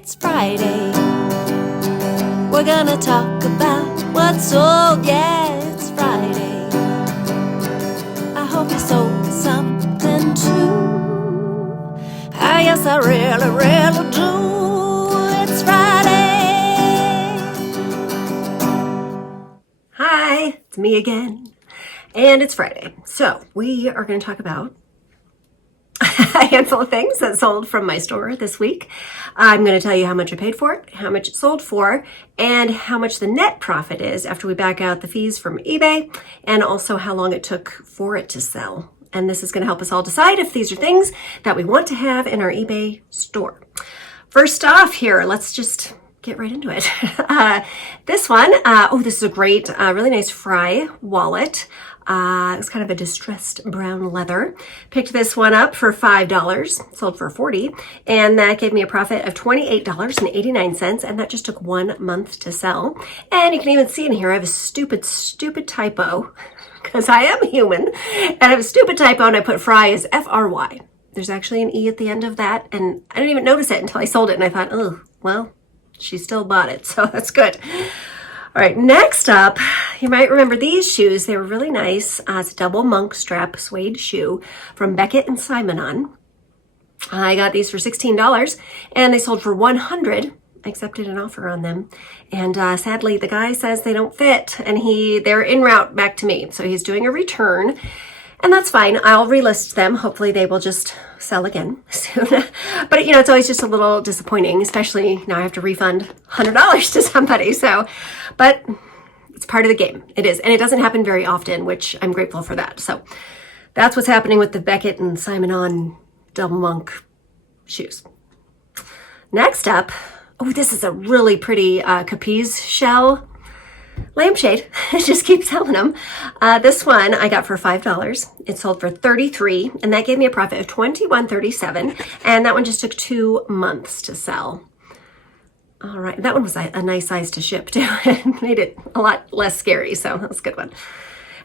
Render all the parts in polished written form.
It's Friday. We're gonna talk about what's sold. Yeah, it's Friday. I hope you sold something too. Yes, I really, really do. It's Friday. Hi, it's me again. And it's Friday. So we are going to talk about a handful of things that sold from my store this week. I'm going to tell you how much I paid for it, how much it sold for, and how much the net profit is after we back out the fees from eBay, and also how long it took for it to sell. And this is going to help us all decide if these are things that we want to have in our eBay store. First off here, let's just get right into it. This one, this is a great, really nice Fry wallet. It's kind of a distressed brown leather. Picked this one up for $5, sold for $40, and that gave me a profit of $28.89, and that just took 1 month to sell. And you can even see in here, I have a stupid typo, because I am human, and I have a stupid typo, and I put Fry as F-R-Y. There's actually an E at the end of that, and I didn't even notice it until I sold it, and I thought, oh, well, she still bought it, so that's good. All right, next up, you might remember these shoes. They were really nice. It's a double monk strap suede shoe from Beckett and Simonon. I got these for $16, and they sold for $100. I accepted an offer on them, and sadly, the guy says they don't fit, and they're en route back to me, so he's doing a return. And that's fine. I'll relist them. Hopefully they will just sell again soon. But, it's always just a little disappointing, especially now I have to refund $100 to somebody. But it's part of the game. It is. And it doesn't happen very often, which I'm grateful for that. So that's what's happening with the Beckett and Simonon double monk shoes. Next up, this is a really pretty Capiz shell lampshade. It just keeps selling them. This one I got for $5. It sold for $33, and that gave me a profit of $21.37, and that one just took 2 months to sell. All right, that one was a nice size to ship too. It made it a lot less scary, so that was a good one.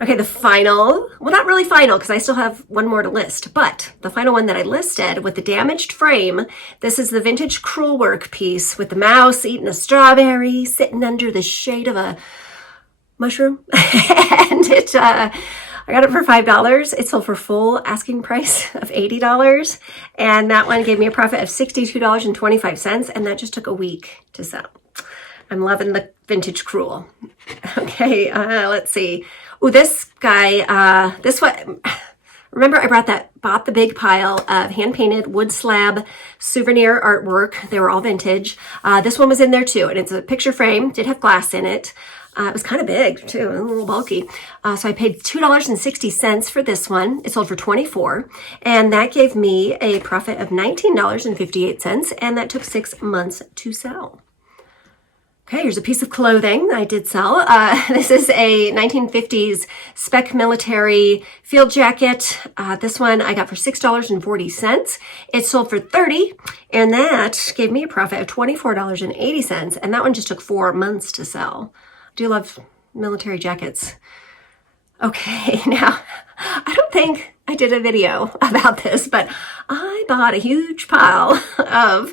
Okay, the final, well, not really final because I still have one more to list, but the final one that I listed with the damaged frame, this is the vintage crewel work piece with the mouse eating a strawberry, sitting under the shade of a mushroom. And I got it for $5. It sold for full asking price of $80. And that one gave me a profit of $62.25. And that just took a week to sell. I'm loving the vintage crewel. Okay, let's see. This guy, this one, remember I bought the big pile of hand-painted wood slab souvenir artwork. They were all vintage. This one was in there too, and it's a picture frame, did have glass in it. It was kind of big too, a little bulky. So I paid $2.60 for this one. It sold for $24, and that gave me a profit of $19.58, and that took 6 months to sell. Okay, here's a piece of clothing I did sell. This is a 1950s spec military field jacket. This one I got for $6.40. It sold for $30, and that gave me a profit of $24.80, and that one just took 4 months to sell. I do love military jackets. Okay, now, I don't think I did a video about this, but I bought a huge pile of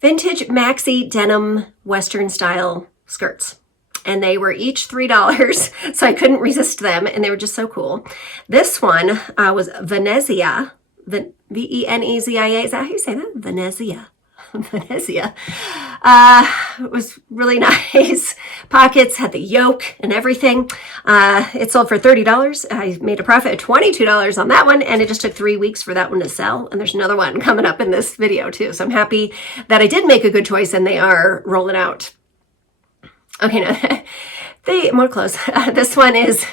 vintage maxi denim Western style skirts. And they were each $3, so I couldn't resist them, and they were just so cool. This one was Venezia, V-E-N-E-Z-I-A. Is that how you say that? Venezia. Venezia. It was really nice. Pockets, had the yoke and everything. It sold for $30. I made a profit of $22 on that one, and it just took 3 weeks for that one to sell. And there's another one coming up in this video too. So I'm happy that I did make a good choice and they are rolling out. Okay, now more clothes. This one is,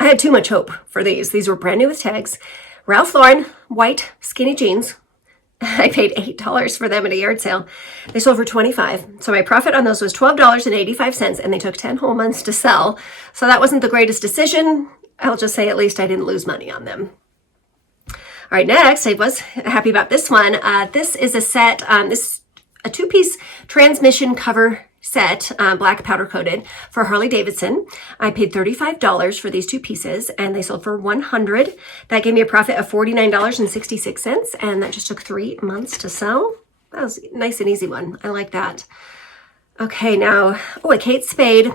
I had too much hope for these. These were brand new with tags. Ralph Lauren white skinny jeans. I paid $8 for them at a yard sale. They sold for $25. So my profit on those was $12.85, and they took 10 whole months to sell. So that wasn't the greatest decision. I'll just say at least I didn't lose money on them. All right, next, I was happy about this one. This is a set, a 2-piece transmission cover set, black powder coated for Harley Davidson. I paid $35 for these 2 pieces, and they sold for $100. That gave me a profit of $49.66, and that just took 3 months to sell. That was a nice and easy one. I like that. Okay, now, a Kate Spade.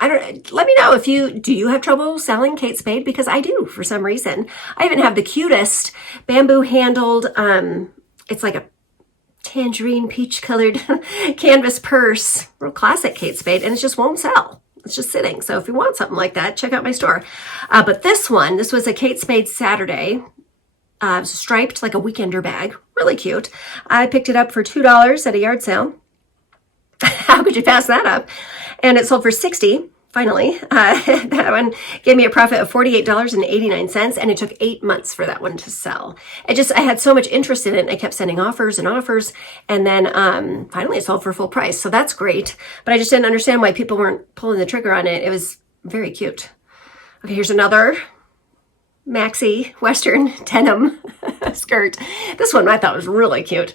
Let me know if do you have trouble selling Kate Spade? Because I do for some reason. I even have the cutest bamboo handled, it's like a tangerine peach colored canvas purse, real classic Kate Spade, and it just won't sell. It's just sitting. So if you want something like that, check out my store. But this was a Kate Spade Saturday. It was striped like a weekender bag, really cute. I picked it up for $2 at a yard sale. How could you pass that up? And it sold for $60. Finally, that one gave me a profit of $48.89, and it took 8 months for that one to sell. I had so much interest in it, and I kept sending offers and offers, and then finally it sold for full price. So that's great, but I just didn't understand why people weren't pulling the trigger on it. It was very cute. Okay, here's another maxi Western denim skirt. This one I thought was really cute.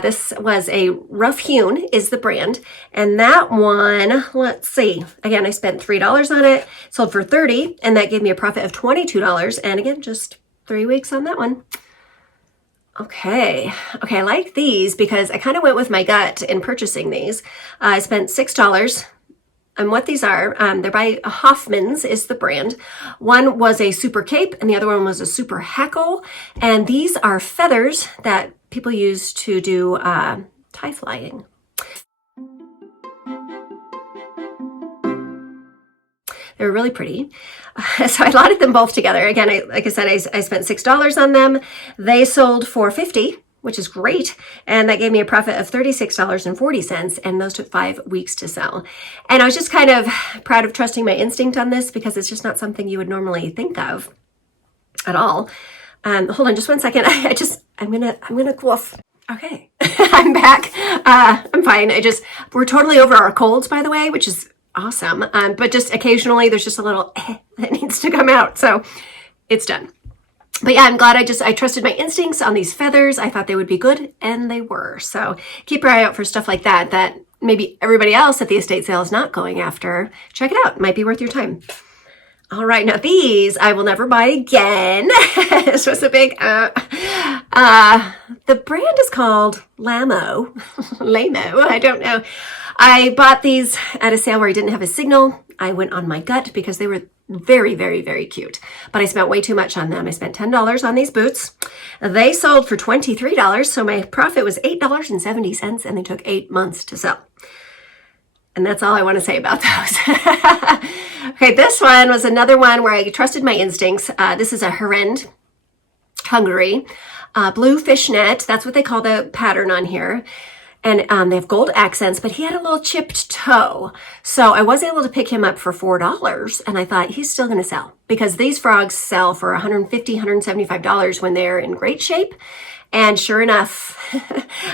This was a Rough Hewn is the brand. And that one, let's see. Again, I spent $3 on it, sold for $30, and that gave me a profit of $22. And again, just 3 weeks on that one. Okay, I like these because I kind of went with my gut in purchasing these. I spent $6. And what these are, they're by Hoffman's is the brand. One was a super cape and the other one was a super hackle. And these are feathers that people use to do tie flying. They're really pretty. So I lotted them both together. Again, like I said, I spent $6 on them. They sold for $50. Which is great. And that gave me a profit of $36.40. And those took 5 weeks to sell. And I was just kind of proud of trusting my instinct on this because it's just not something you would normally think of at all. Hold on just 1 second. I'm gonna cough. Okay, I'm back. I'm fine. We're totally over our colds, by the way, which is awesome. But just occasionally there's just a little that needs to come out. So it's done. But yeah, I'm glad I trusted my instincts on these feathers. I thought they would be good, and they were. So keep your eye out for stuff like that maybe everybody else at the estate sale is not going after. Check it out. It might be worth your time. All right, now these I will never buy again. This was a big, the brand is called Lamo. Lamo, I don't know. I bought these at a sale where I didn't have a signal. I went on my gut because they were very, very, very cute. But I spent way too much on them. I spent $10 on these boots. They sold for $23, so my profit was $8.70, and they took 8 months to sell. And that's all I want to say about those. Okay, this one was another one where I trusted my instincts. This is a Herend, Hungary, blue fishnet. That's what they call the pattern on here. And they have gold accents, but he had a little chipped toe. So I was able to pick him up for $4, and I thought he's still going to sell because these frogs sell for $150, $175 when they're in great shape. And sure enough,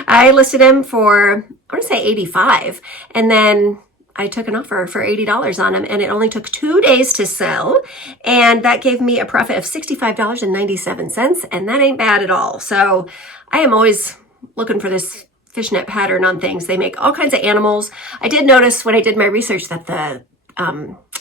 I listed him for, I want to say $85. And then I took an offer for $80 on him, and it only took 2 days to sell. And that gave me a profit of $65.97. And that ain't bad at all. So I am always looking for this fishnet pattern on things. They make all kinds of animals. I did notice when I did my research that the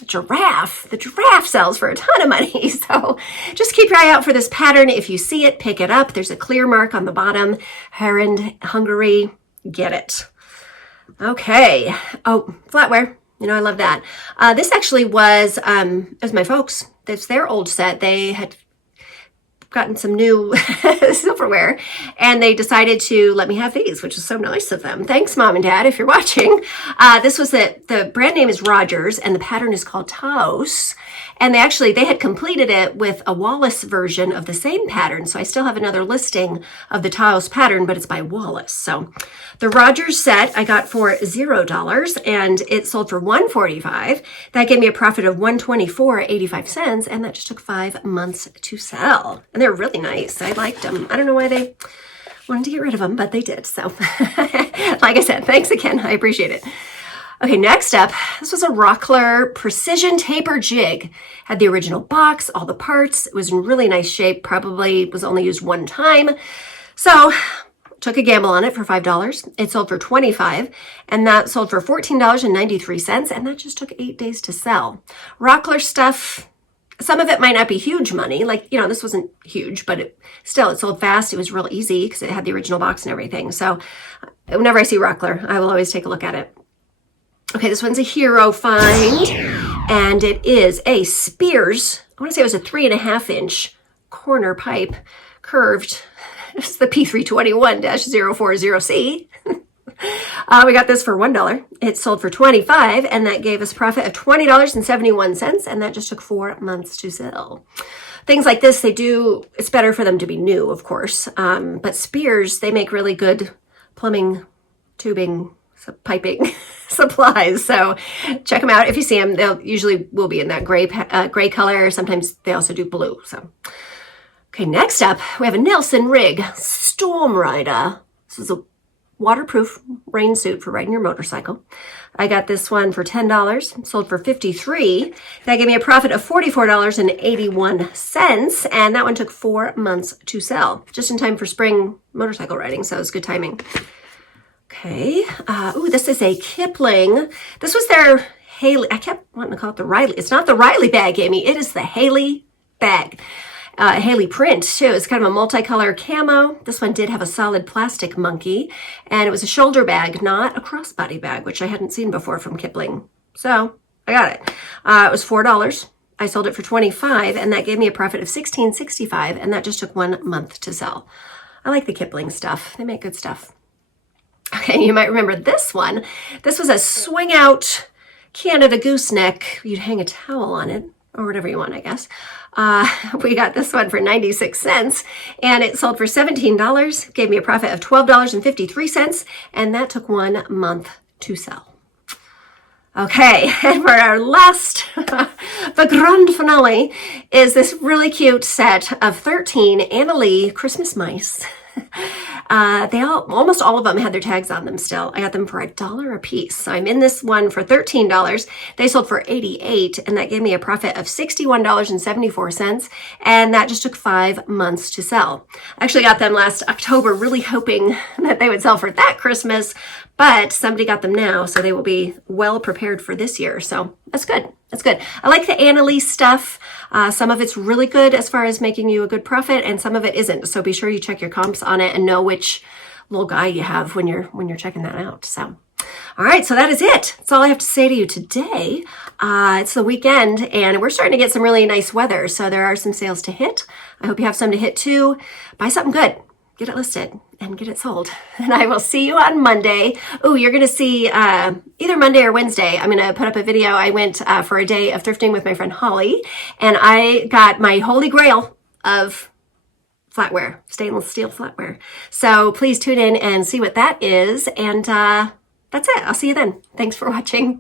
giraffe sells for a ton of money. So just keep your eye out for this pattern. If you see it, pick it up. There's a clear mark on the bottom. Herend, Hungary, get it. Okay. Oh, flatware. You know, I love that. This actually was my folks. It's their old set. They had gotten some new silverware, and they decided to let me have these, which was so nice of them. Thanks, Mom and Dad, if you're watching. This was the brand name is Rogers, and the pattern is called Taos. And they had completed it with a Wallace version of the same pattern. So I still have another listing of the Taos pattern, but it's by Wallace. So the Rogers set I got for $0, and it sold for $145. That gave me a profit of $124.85, and that just took 5 months to sell. And they're really nice. I liked them. I don't know why they wanted to get rid of them, but they did. So like I said, thanks again. I appreciate it. Okay, next up, this was a Rockler Precision Taper Jig. Had the original box, all the parts. It was in really nice shape, probably was only used one time. So took a gamble on it for $5. It sold for $25, and that sold for $14.93, and that just took 8 days to sell. Rockler stuff, Some of it might not be huge money. Like, this wasn't huge, but it sold fast. It was real easy because it had the original box and everything. So whenever I see Rockler, I will always take a look at it. Okay, this one's a hero find, and it is a Spears. I want to say it was a 3.5-inch corner pipe, curved. It's the P321-040C. We got this for $1. It sold for $25, and that gave us a profit of $20.71, and that just took 4 months to sell. Things like this, it's better for them to be new, of course. But Spears, they make really good plumbing, tubing, piping supplies. So check them out. If you see them, they'll usually will be in that gray color. Sometimes they also do blue. So, okay, next up, we have a Nelson Rig Storm Rider. This is a waterproof rain suit for riding your motorcycle. I got this one for $10, sold for $53. That gave me a profit of $44.81, and that one took 4 months to sell, just in time for spring motorcycle riding, so it's good timing. Okay, this is a Kipling. This was their Haley. I kept wanting to call it the Riley. It's not the Riley bag, Amy. It is the Haley bag. Haley print too. It's kind of a multicolor camo. This one did have a solid plastic monkey, and it was a shoulder bag, not a crossbody bag, which I hadn't seen before from Kipling. So I got it. It was $4. I sold it for $25, and that gave me a profit of $16.65, and that just took 1 month to sell. I like the Kipling stuff. They make good stuff. Okay, you might remember this one. This was a swing out Canada gooseneck. You'd hang a towel on it, or whatever you want, I guess. We got this one for 96 cents, and it sold for $17, gave me a profit of $12.53, and that took 1 month to sell. Okay, and for our last, the grand finale, is this really cute set of 13 Anna Lee Christmas mice. Almost all of them had their tags on them still. I got them for $1 a piece. So I'm in this one for $13. They sold for $88, and that gave me a profit of $61.74, and that just took 5 months to sell. I actually got them last October, really hoping that they would sell for that Christmas, but somebody got them now, so they will be well prepared for this year. So that's good. That's good. I like the Anna Lee stuff. Some of it's really good as far as making you a good profit, and some of it isn't. So be sure you check your comps on it and know which little guy you have when you're checking that out. So, all right. So that is it. That's all I have to say to you today. It's the weekend, and we're starting to get some really nice weather. So there are some sales to hit. I hope you have some to hit too. Buy something good. Get it listed and get it sold. And I will see you on Monday. Oh, you're going to see either Monday or Wednesday. I'm going to put up a video. I went for a day of thrifting with my friend Holly, and I got my holy grail of flatware, stainless steel flatware. So please tune in and see what that is. And that's it. I'll see you then. Thanks for watching.